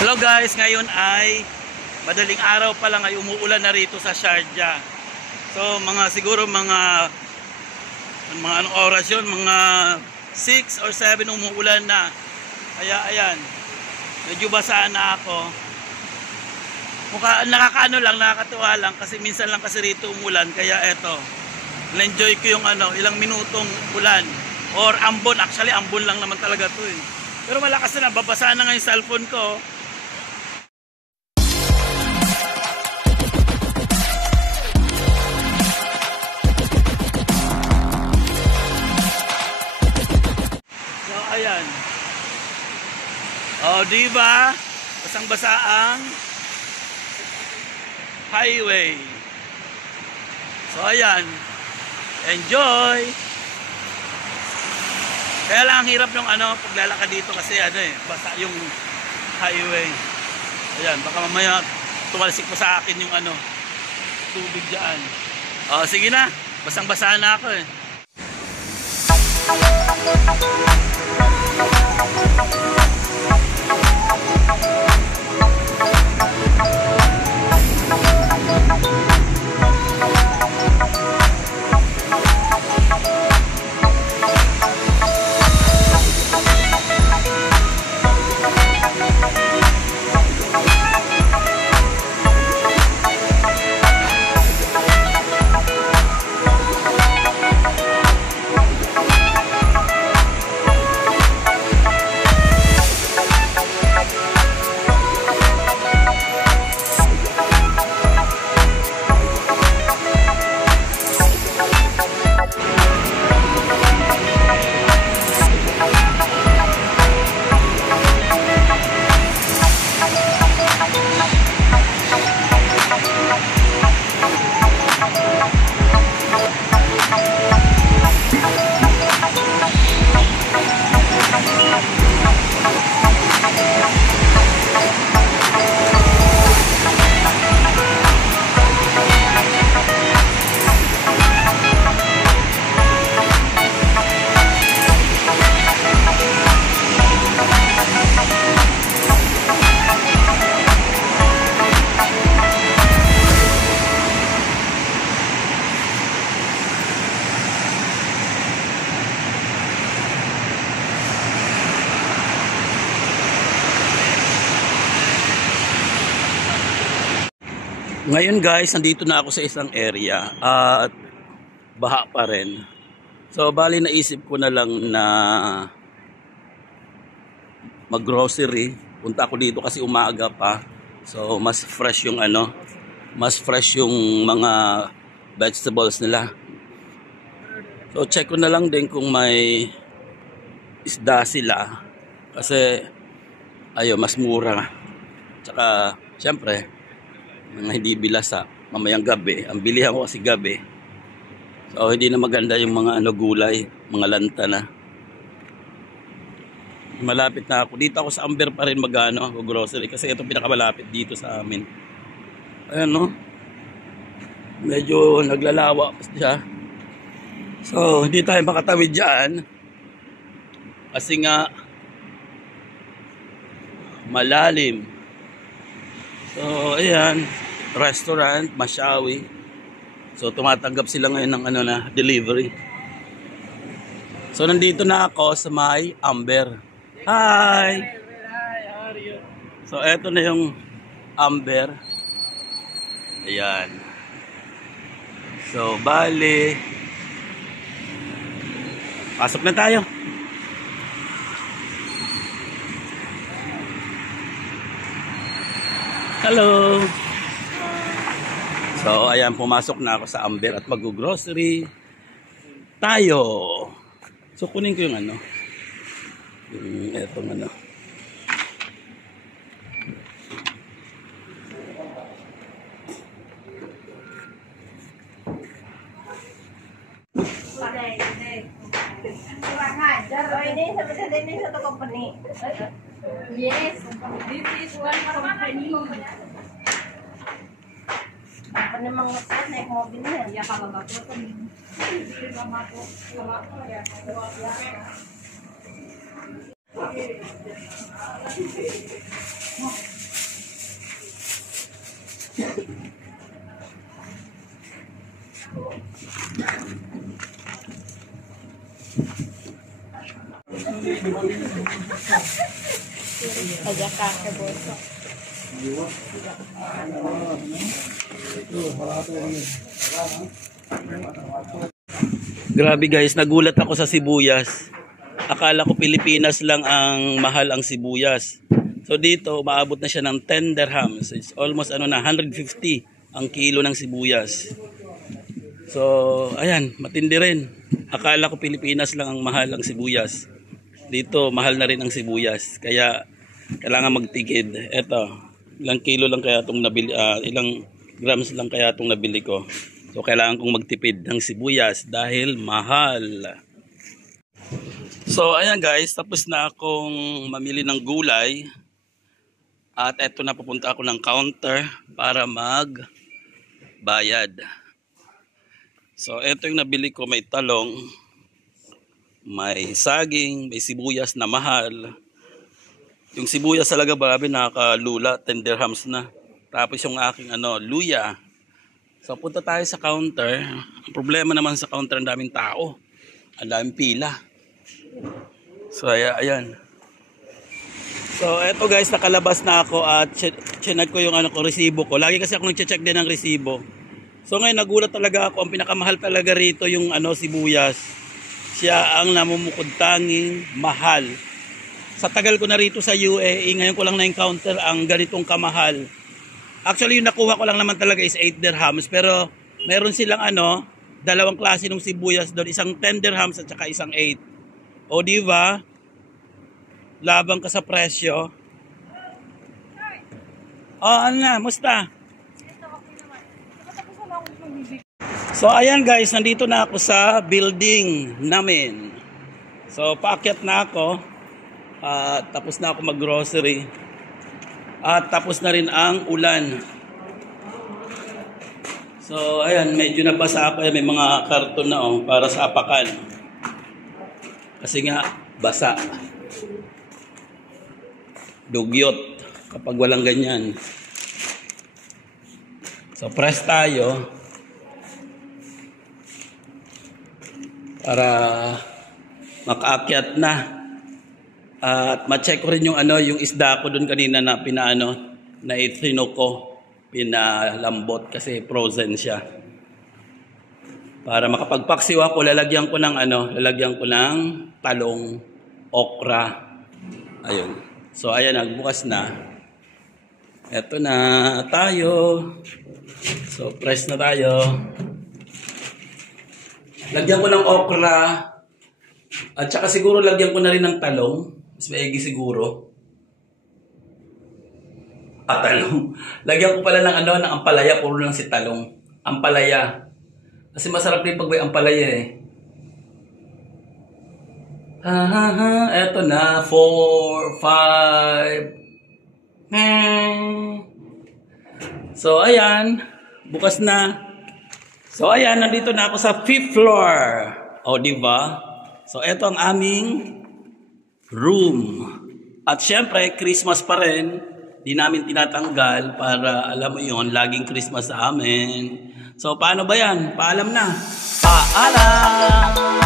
Hello guys, ngayon ay madaling araw pa lang ay umuulan na rito sa Sharjah. So siguro mga anong oras yun, mga 6 or 7 umuulan na. Kaya ayan, medyo basa na ako. Nakakaano lang, nakakatuwa lang kasi minsan lang kasi rito umulan. Kaya eto, na-enjoy ko yung ilang minutong ulan or ambon. Actually ambon lang naman talaga to eh. Pero malakas na, babasa na nga yung cellphone ko. So ayan. Oh, di ba? Basang-basa ang highway. So ayan. Enjoy. Kaya lang ang hirap ng paglalakad dito kasi basa yung highway. Ayan, baka mamaya tumalsik pa sa akin yung tubig diyan. Oh, sige na. Basang-basa na ako eh. Ngayon guys, nandito na ako sa isang area at baha pa rin. So bali naisip ko na lang na mag-grocery. Punta ako dito kasi umaga pa. So mas fresh yung mga vegetables nila. So check ko na lang din kung may isda sila kasi mas mura. Tsaka syempre mga hindi bilasa mamayang gabi. Ang bilihan ko kasi gabi. So hindi na maganda yung mga gulay, mga lanta na. Malapit na ako. Dito ako sa Amber pa rin grocery kasi ito pinakamalapit dito sa amin. Ayan medyo naglalawa pa siya. So hindi tayo makatawid diyan. Kasi nga malalim. So ayan, restaurant, Mashawi. So tumatanggap sila ngayon ng delivery. So nandito na ako sa may Amber. Hi! How are you? So eto na yung Amber. Ayan. So bali, pasok na tayo. Hello! So, ayan, pumasok na ako sa Amber at mag-grocery tayo. So, kunin ko yung yung etong Yes, this is one company. Apa namang naik mobilnya? Ya kalau nggak tuh kan. Kaya kakeboso. Grabe guys, nagulat ako sa sibuyas. Akala ko Pilipinas lang ang mahal ang sibuyas. So dito, umaabot na siya ng 10 dirhams. It's almost 150 ang kilo ng sibuyas. So, ayan, matindi rin. Akala ko Pilipinas lang ang mahal ang sibuyas. Dito, mahal na rin ang sibuyas. Kaya, kailangan magtigid. Eto, ilang kilo lang kaya itong nabili, ilang grams lang kaya itong nabili ko. So, kailangan kong magtipid ng sibuyas dahil mahal. So, ayan guys, tapos na akong mamili ng gulay. At eto na, pupunta ako ng counter para magbayad. So, eto yung nabili ko, may talong, may saging, may sibuyas na mahal. Yung sibuyas talaga grabe, nakakalula, 10 dirhams na. Tapos yung aking luya. So, punta tayo sa counter. Ang problema naman sa counter, ang daming tao. Ang daming pila. So, ayan. So, eto guys, nakalabas na ako at chinag ko yung resibo ko. Lagi kasi ako nag-check din ng resibo. So ngayon nagulat talaga ako, ang pinakamahal talaga rito yung sibuyas. Siya ang namumukod tanging mahal. Sa tagal ko na rito sa UAE, ngayon ko lang na-encounter ang ganitong kamahal. Actually yung nakuha ko lang naman talaga is 8 dirhams, pero meron silang dalawang klase ng sibuyas doon, isang 10 dirhams at saka isang 8. O di ba? Labang ka sa presyo. Ano na, musta? So ayan guys, nandito na ako sa building namin. So paakyat na ako. Tapos na ako mag-grocery. At tapos na rin ang ulan. So ayan, medyo nabasa ako. May mga karton na para sa apakan. Kasi nga, basa. Dugyot kapag walang ganyan. So press tayo. Para makaakyat na. At ma-check ko rin yung yung isda ko doon kanina na na itrino ko, pinalambot kasi frozen siya. Para makapagpaksiw ako, lalagyan ko ng talong, okra. Ayun. So ayan, nagbukas na. Eto na tayo. So press na tayo. Lagyan ko ng okra. At saka siguro lagyan ko na rin ng talong. Mas maigi siguro. Talong. Lagyan ko pala ng ampalaya. Puro lang si talong. Ampalaya. Kasi masarap din pag may ampalaya eh. Eto na. 4, 5. So ayan. Bukas na. So ayan, nandito na ako sa 5th floor. O, diba? So ito ang aming room. At syempre, Christmas pa rin. Di namin tinatanggal para, alam mo yon, laging Christmas sa amin. So paano ba yan? Paalam na. Paalam!